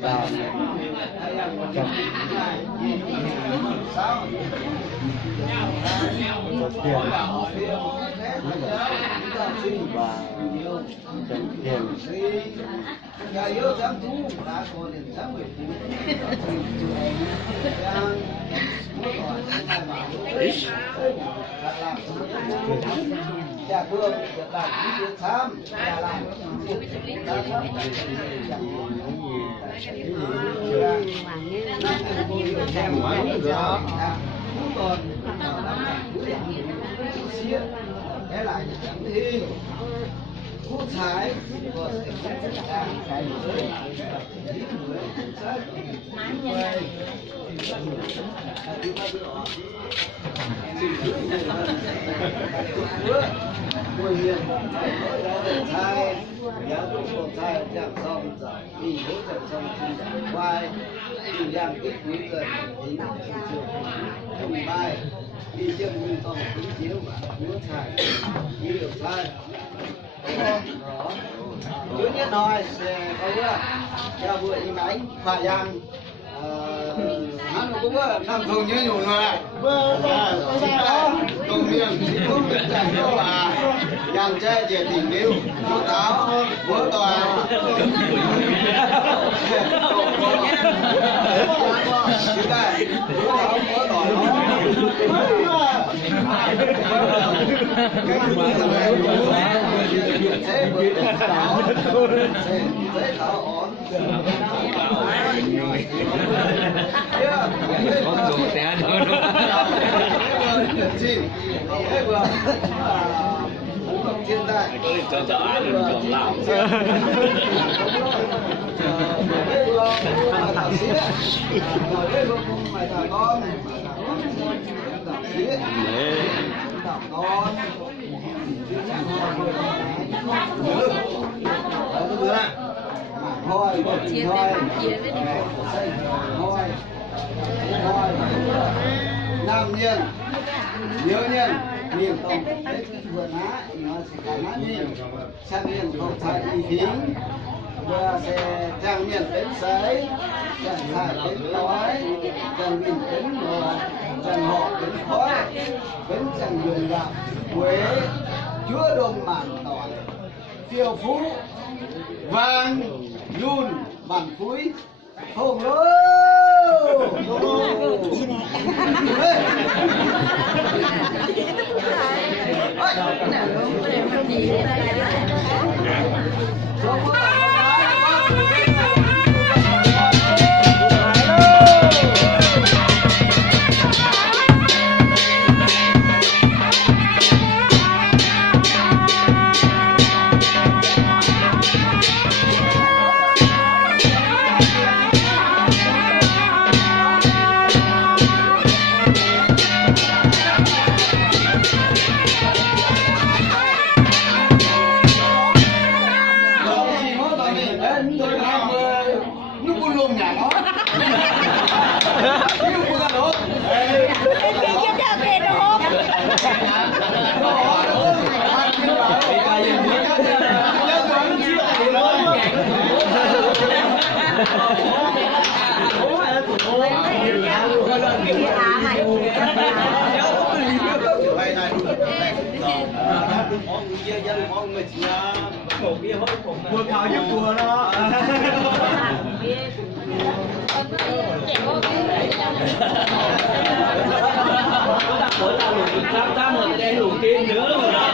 và chồng có tiền và chồng tiền Nhà thương là chuyện sớm là cái lại thì quốc thái của cái mùi hiền thai giá của một thai chẳng xong giờ vì hỗ trợ xong thì quay thì đang kết quý gần tính trường mai đi chân như con tính chiếu và múa thai như được thai đó thứ nhất nói sẽ có cho vừa đi máy phải rằng hắn cũng năm thường như nhủ rồi công miệng cũng được giải đâu mà dàn che về tình yêu múa táo múa tòa chúng ta múa táo múa tòa thế vừa táo thế táo ổn có dùng té nữa thiên tai cho ăn được làm thôi nam nhân nhớ nhân miền tổng cái vừa ná nó sẽ cả ná đi sang miền không thay ý kính vừa sẽ trang miền đến sấy chẳng thay đến tối chẳng miền đến mùa chẳng họ đến khói đến chẳng đường gặp quế chúa đông màn tỏi phiêu phú vàng nhun bản phúi không đâu Vượt họ giúp chùa đó. Mỗi lần lùng 8 1 đây lùng tiên nữa.